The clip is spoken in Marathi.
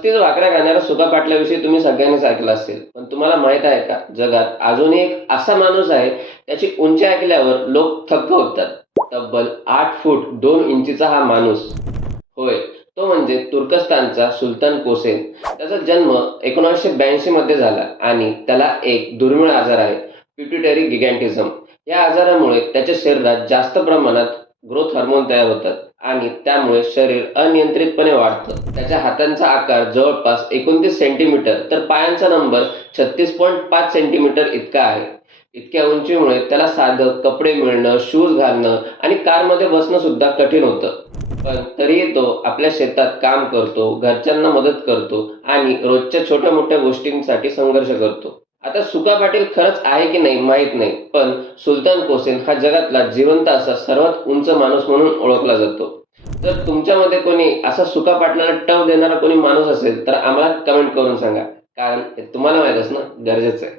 पस्तीस भाकऱ्या खाणाऱ्या सुका पाटलाविषयी तुम्ही सगळ्यांनीच ऐकलं असेल पण तुम्हाला माहीत आहे का? जगात अजूनही एक असा माणूस आहे त्याची उंची ऐकल्यावर लोक थक्क होतात. तब्बल आठ फूट दोन इंचीचा हा माणूस. होय तो म्हणजे तुर्कस्तानचा सुलतान कोसेन. त्याचा जन्म एकोणीसशे ब्याऐंशी मध्ये झाला आणि त्याला एक दुर्मिळ आजार आहे पिट्युटरी गिगॅन्टिझम या आजारामुळे त्याच्या शरीरात जास्त प्रमाणात ग्रोथ हार्मोन तयार होतात. आणि त्यामुळे शरीर अनियंत्रितपणे वाढतं. त्याच्या हातांचा आकार जवळपास एकोणतीस सेंटीमीटर तर पायांचा नंबर छत्तीस पॉईंट पाच सेंटीमीटर इतका आहे. इतक्या उंचीमुळे त्याला साधं कपडे मिळणं शूज घालणं आणि कारमध्ये बसणं सुद्धा कठीण होतं. पण तरीही तो आपल्या शेतात काम करतो घरच्यांना मदत करतो आणि रोजच्या छोट्या मोठ्या गोष्टींसाठी संघर्ष करतो. आता सुका पाटील खरंच आहे की नाही माहीत नाही पण सुलतान कोसेन हा जगातला जिवंत असा सर्वात उंच माणूस म्हणून ओळखला जातो. जर तुमच्यामध्ये कोणी असा सुका पाटलाला टव देणारा कोणी माणूस असेल तर आम्हाला कमेंट करून सांगा. कारण हे तुम्हाला माहीत असणं गरजेचं आहे.